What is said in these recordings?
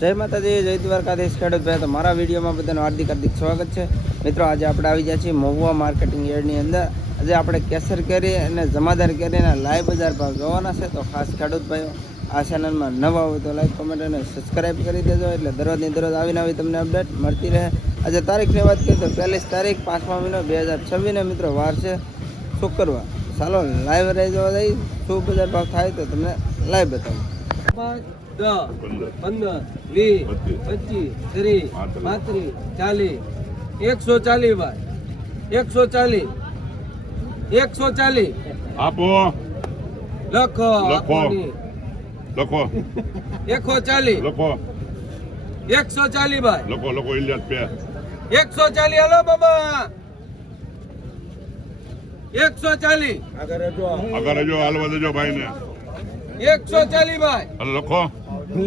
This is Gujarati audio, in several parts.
જય માતાજી, જય દ્વારકાધીશ ખેડૂત ભાઈ. તો મારા વિડીયોમાં બધાનું હાર્દિક સ્વાગત છે મિત્રો. આજે આપણે આવી ગયા છીએ મહુવા માર્કેટિંગ યાર્ડની અંદર. આજે આપણે કેસર કેરી અને જમાદાર કેરીના લાઈવ બજાર ભાવ જોવાના છે. તો ખાસ ખેડૂત ભાઈઓ આ ચેનલમાં નવા હોય તો લાઈક, કોમેન્ટ અને સબસ્ક્રાઈબ કરી દેજો, એટલે દરરોજની દરરોજ આવીને આવી તમને અપડેટ મળતી રહે. આજે તારીખની વાત કરીએ તો 41 તારીખ 5મા મહિનો 2026 મિત્રો વાર છે શુક્રવાર. ચાલો લાઈવ રહી જવા જઈ શું બજાર ભાવ થાય તો તમને લાઈવ બતાવું. 10, 15, 20, 25, 30, 35, 40, 140 ભાઈ, 140, 140 આપો. લખો લખો 140 લખો 140 ભાઈ, લખો ઇલિયાસ પે 140. હલો બાબા 140 આગળ જો હાલવા દેજો ભાઈ ને 140 ભાઈ, લખો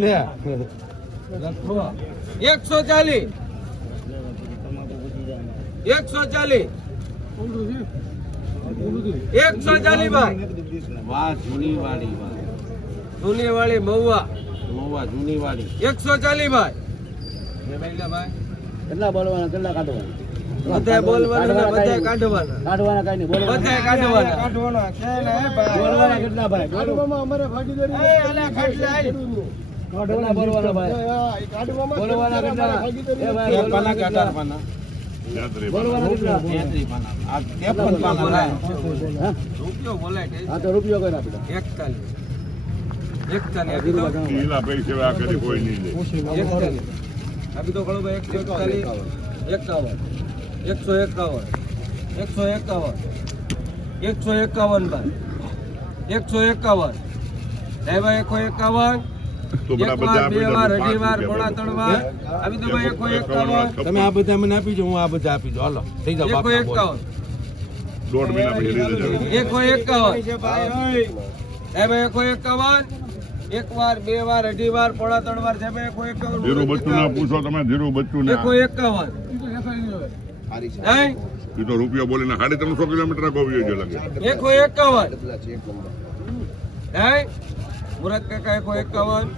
લે લખો 140 140 140 ભાઈ. વાહ જૂની વાળી જૂની વાળી મહુવા જૂની વાળી 140 ભાઈ. કેટલા બોલવાના કેટલા કાઢવાના બધા બોલવાના ને બધા કાઢવાના કાઢવાના કઈ નહીં બોલવાના બધા કાઢવાના બોલવાના કેટલા ભાઈ કાઢવામાં અમારે ભાગીદારી કાઢવાના બોલવાના ભાઈ બોલવાના કેટલા એ ભાઈ બોલવાના કેટલા પાના બોલવાના કેટલા 33 પાના આ 53 પાના રૂપિયો બોલાય હા તો રૂપિયો કઈ આપી 41 આપી દો. ઈલા પૈસે આ કરી કોઈ નહીં લે 41 આપી દો. કળો ભાઈ 141 51 151 151 ભાઈ 151 હે ભાઈ 151 તો બડા બધા બે વાર અઢી વાર પોણા ત્રણ વાર આપી દો ભાઈ 151 તમે આ બધા મને આપી જો હું આ બધા આપી જો હાલો થઈ જાવ બાપ 151 દોઢ મહિના પછી લઈ લેજો 151 હે ભાઈ 151 એક વાર બે વાર અઢી વાર પોણા ત્રણ વાર છે ભાઈ 151 ધીરુ બચ્ચું ના પૂછો તમે ધીરુ બચ્ચું ને 151 નહીં એ તો રૂપિયા બોલીને 350 કિલોમીટર ગોવ્યો જો લાગે 151 નહીં મુરત કાકા 151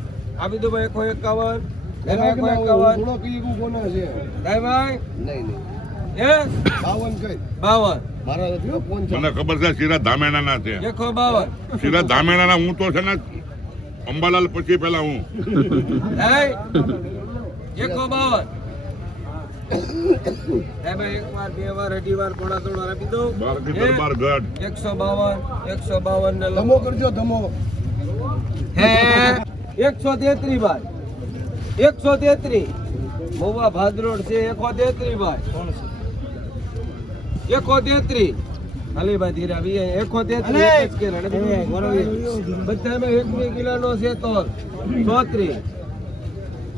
આપી દો ભાઈ 151 ભાઈ હે 52 મને ખબર છે શિરા ધામેણા ના છે 152 શિરા ધામેણા ના હું તો છે ને અંબાલાલ પછી પેલા હું નહીં 152 હે ભાઈ એક વાર બે વાર અઢી વાર પોણા ત્રણ વાર આપી દો બાર કે દરબાર ગઢ 152 ને ધમો કરજો ધમો હે 133 ભાઈ 133 મહુવા ભાદરોડ છે 133 ભાઈ 133 હાલી ભાઈ ધીરા બી 133 એક જ કે બધામાં 1 કિલોનો છે તો 34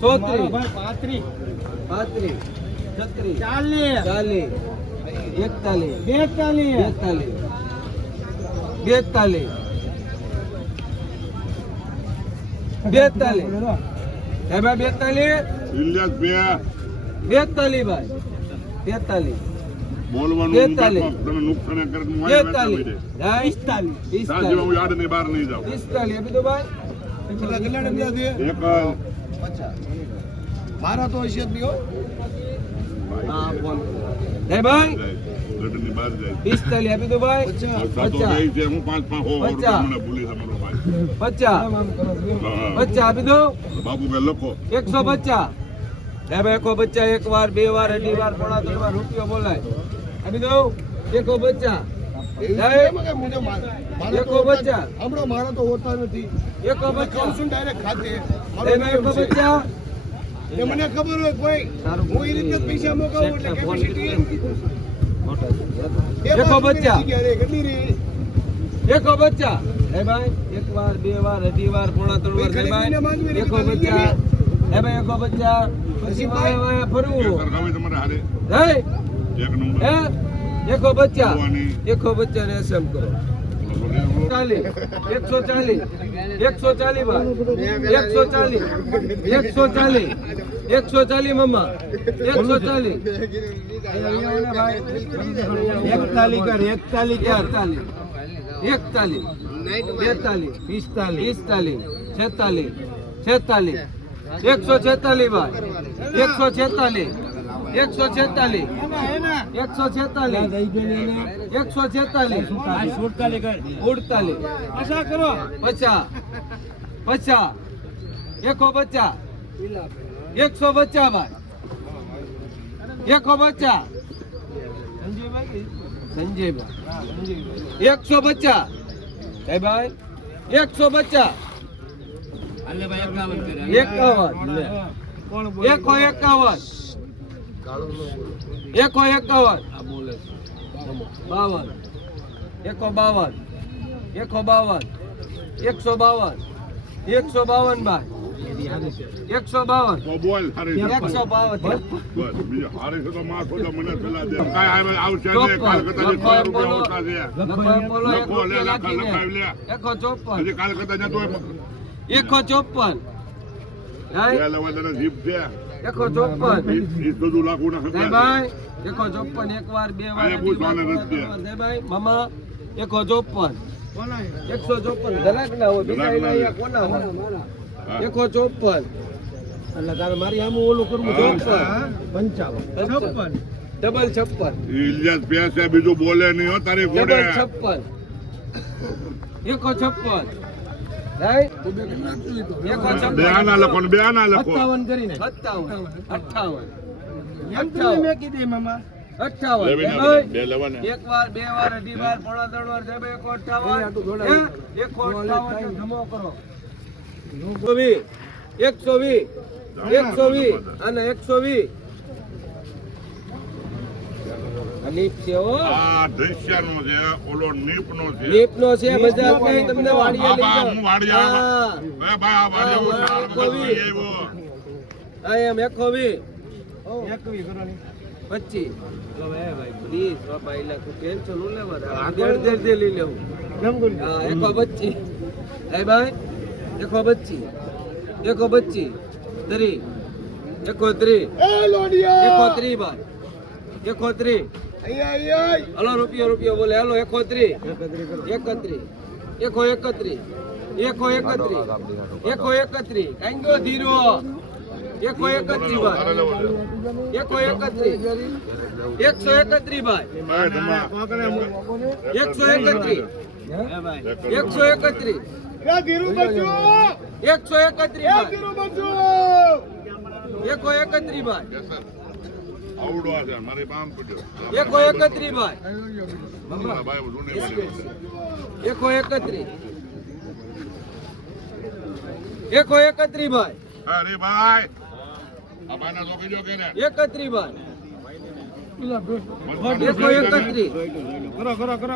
35 36 40 41 42 હે ભાઈ 42 ઇલિયાસ પે 42 ભાઈ 42 બોલવાનું 43. તમે નુકસાન કરે હું 43 સાજી હું યાદ નહીં બહાર નહીં જાઉં 45 આપી દો ભાઈ એક મારા તો હશે જ નહીં હો હે ભાઈ ગઢની બહાર જાય 45 આપી દો ભાઈ અચ્છા તો ગઈ છે હું 5 રૂપિયા મને ભૂલી તમારો ભાઈ 50 આપી દો બાબુ ભાઈ લખો 150 હે ભાઈ 150 એક વાર બે વાર અઢી વાર પોણા ત્રણ વાર રૂપિયો બોલાય આપી દો 150 હમણાં મારા તો હોતા નથી 150 ડાયરેક્ટ ખાતે હે ભાઈ 150 એ મને ખબર હોય કોઈ હું એ રીતે પૈસા મોકલું એટલે કેપેસિટી 150 હે ભાઈ એક વાર બે વાર અઢી વાર પોણા ત્રણ વાર હે ભાઈ 150 હે ભાઈ 150 પછી ભાઈ ફરવું સરખાવી તમારે હારે હે એક નંબર હે 150 ને એસએમ કરો 140 ભાઈ 140 મમ્મા 140 41 કર 41 41 42 43 45 46 46 46 146 ભાઈ 146 146 48 50 50 એકો 50 150 ભાઈ એકો 50 સંજયભાઈ 150 કઈ ભાઈ 150 એકો 51 52 એકો 52 એકો 52 152 ભાઈ 152 તો બોલ હારી છે. 152 બસ બીજો હારી છે તો માં ખોદા મને પેલા દે કાંઈ આવશે ને કાલ કરતા જે 100 રૂપિયા ઓછા છે લખો લે લખાવી લે એકો 54 હજી કાલ કરતા જતો એકો 54 બે લેવા તને જીપ છે એકો 54 ઈ બધું લાખું ના દે ખબર ભાઈ એકો 54 એક વાર બે વાર અહીંયા પૂછવાને નથી. દે ભાઈ મામા એકો 54 154 ગલાક ના હોય બીજા અહીંયા કોના હોય એકો 54 એટલે તારે મારી આમ ઓલું કરવું 55 ડબલ 56 ઇલિયાસ પૈસે બીજું બોલે નહીં હો તારી ઘોડે ડબલ 56 એકો 56 રાઈટ એકો 56 બે આના લખો ને બે આના લખો 57 કરીને 57 58 એમ તમે મેં કીધી મામા 58 લેવી ના ભાઈ બે લેવા ને એક વાર બે વાર અઢી વાર પોણા ત્રણ વાર જબે 158 158 જમો કરો 120 અને 120 નીપ છે હો આ દૃશ્યનો છે ઓલો નીપનો છે નીપનો છે મજાક નહીં તમને વાડીએ લઈ બાબા, જાઓ હું વાડીએ આવ્યો. એ ભાઈ આ વાડીએ હું સાલ બધો જોઈ આવ્યો. આ એમ 120 એકવી કરવાની 25 પ્લીઝ બાબા એલા તું ટેન્શન ન લેવા દેડ લઈ લેવું કેમ કરી હા 125 એ ભાઈ 125 125 3 130 એ લોડિયા 130 ભાઈ 130 અહીંયા હલો રૂપિયો બોલે હાલો 130 31 131 કાઈ ગયો ધીરો 131 ભાઈ 131 131 ભાઈ ભાઈ તમા 131 131 એ ધીરુ બચ્ચો 131 ભાઈ ધીરુ બચ્ચો 131 ભાઈ આવડો આ છે મારી પામ પડ્યો 131 ભાઈ મારા ભાઈ બધું નહીં બોલે. 131 131 ભાઈ અરે ભાઈ આ ભાઈના તો કીધો કે ને 31 ભાઈ 131 કરો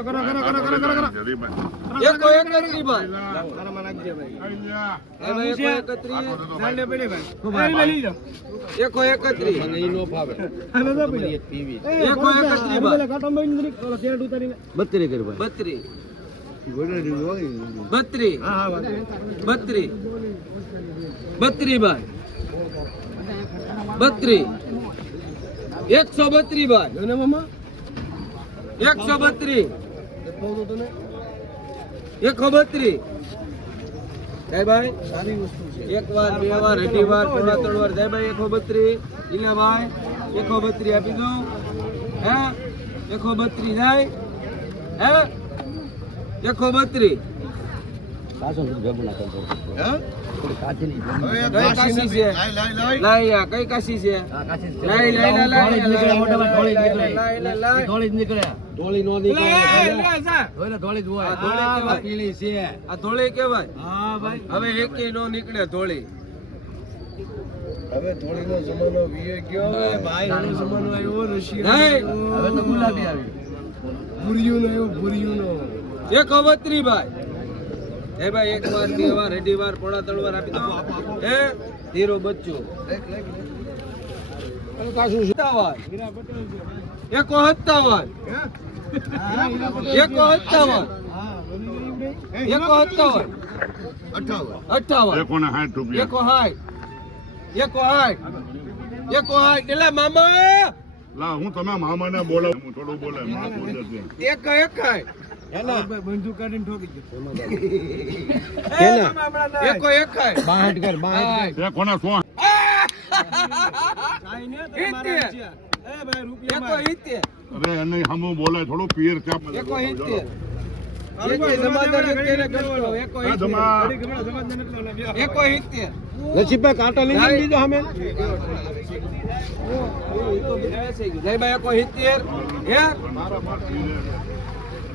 જરી ભાઈ 131 ભાઈ તારા માં નાખજે ભાઈ આઈ લ્યા. એ ભાઈ 131 નાલે પડે ભાઈ લઈ લો 131 અને ઈ નો ફાવે આને તો પડે પીવી 131 ભાઈ કાટો મહિન્દ્રી ઓલો તેડ ઉતારીને 32 કરી ભાઈ 32 32 હા 32 32 ભાઈ 32 132 ભાઈ જોને મામા 132 કહું તો તને 132 કઈ ભાઈ સારી વસ્તુ છે એક વાર બે વાર અઢી વાર પોણા ત્રણ વાર જાય ભાઈ 132 ઇલા ભાઈ 132 આપી દઉં હે 132 જાય હે 132 પાછો ભેગું ના કરતો હે કાચી કઈ કાશી છે લાઈ આ કઈ કાશી છે લાઈ ધોળી જ નીકળે ધોળી નો નીકળે ધોળી જ હોય આ પીળી છે આ ધોળી કેવાય હા ભાઈ હવે એકેય નો નીકળે ધોળી હવે ધોળીનો જમાનો વીએ ગયો ભાઈ એનો જમાનો આવ્યો રશિયા નહીં. હવે તો ગુલાબી આવી ભૂરિયુંનો આવ્યો ભૂરિયુંનો 132 ભાઈ હે ભાઈ એક વાર બે વાર અઢી વાર પોણા ત્રણ વાર આપી દો હે ધીરો બચ્ચો કાશું છે 57 એકોને 60 રૂપિયા એટલે મામા લા હું તમે મામાને બોલાવું હું થોડું બોલે માં બોલે છે બંધુ કાઢીને ઠોકી દે એકો એકાય બાહટ કર બાહટ એકોને 100 અરે એને હમું બોલે થોડું પીર ક્યાં નસીબભાઈ કાંટા લઈ લીધો અમે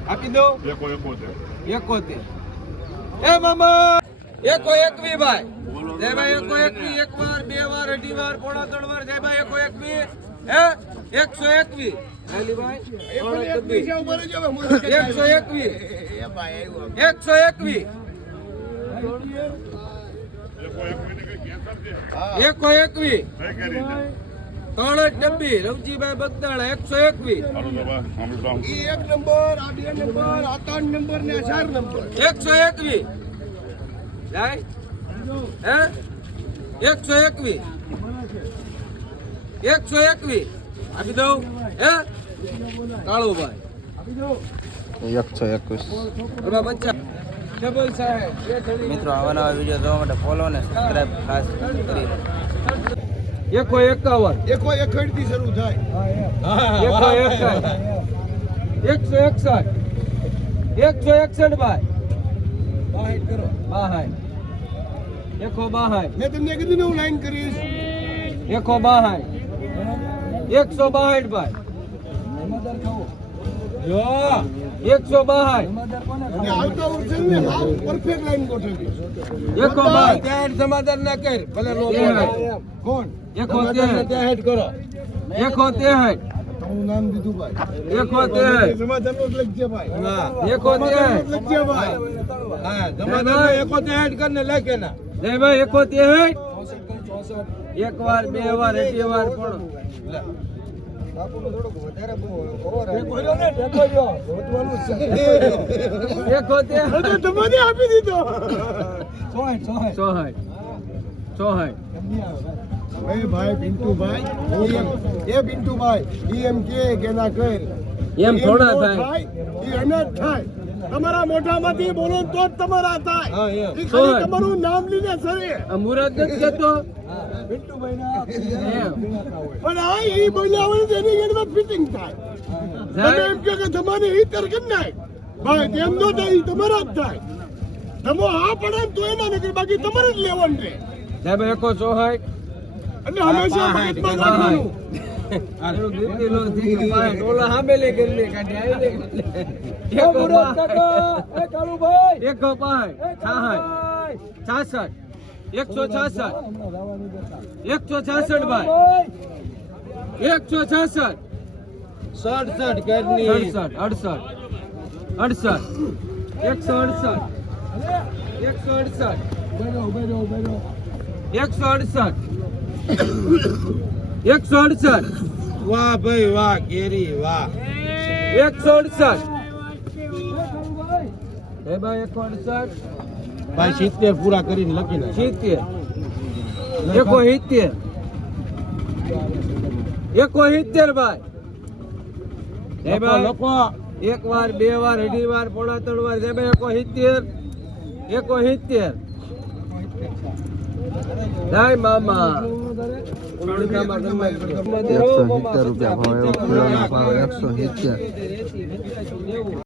આપી દો એકો એકોતેર એ મામા એકો એકવી ભાઈ જય ભાઈ એકો એકવી એક વાર બે વાર અઢી વાર પોણા ત્રણ વાર જય ભાઈ એકો એકવી હે 121 હાલી ભાઈ 121 એકો એકવી ત્રણ ડબ્બી રવજીભાઈ બગદાણા 121 એક નંબર આ બે નંબર આ ત્રણ નંબર ને 4 નંબર 121 જાય હે 121 આપી દઉં હે કાળુભાઈ આપી દઉં 121 બચ્ચા ડબલ સાહેબ મિત્રો આવા નવા વિડીયો જોવા માટે ફોલો અને સબસ્ક્રાઇબ ખાસ કરી એકો 51 એકો 61 થી શરૂ થાય એકો 161 161 ભાઈ 62 કરો 62 એકો 62 મેં તમને કીધું ને હું લાઈન કરીશ એકો 62 162 ભાઈ જો 162 અને આવતા વર્ષે ને હાવ પરફેક્ટ લાઈન ગોઠવી એકો 62 ત્યાં સમાધાન ના કર ભલે નો બોલે. કોણ એકો સમાધાન ત્યાં હેડ કરો એકો 63 તમારું નામ દીધું ભાઈ એકો 63 સમાધાન નો લખજે ભાઈ હા એકો 63 લખજે ભાઈ હા સમાધાન એકો ત્યાં હેડ કરીને લખે ના જય ભાઈ એકો 63 એક વાર બે વાર અઢી વાર પણ એકો 63 તમને આપી દીધો 64 ભાઈ પિન્ટુભાઈ એ પિન્ટુભાઈ એમ કે ના કર એમ થોડા થાય એ અનાજ થાય તમારા મોઢામાંથી બોલો તો જ તમારા થાય ઈ સો. ખાલી તમારું નામ લીધે સરે આ મુરાદ નથી કહેતો એમ. પણ આ ઈ બોલ્યા હોય તો એની ગણમાં ફિટિંગ થાય તમે એમ કહો કે તમારે ઈ તરકન નાય ભાઈ તેમ નો થાય ઈ તમારા જ થાય તમે હા પડે ને તો એના નથી બાકી તમારે જ લેવાનું રે સાહેબ એકો 64 એટલે હંમેશા મગજમાં રાખવાનું વાહ ભાઈ વાહ કેરી વાહ 168 ભાઈ 168 ભાઈ 70 પૂરા કરીને લખી નાખ 70 71 ભાઈ હે ભાઈ લખો એક વાર બે વાર અઢી વાર પોણા ત્રણ વાર હે ભાઈ 71 જય મામા 170 રૂપિયા ભાવ 170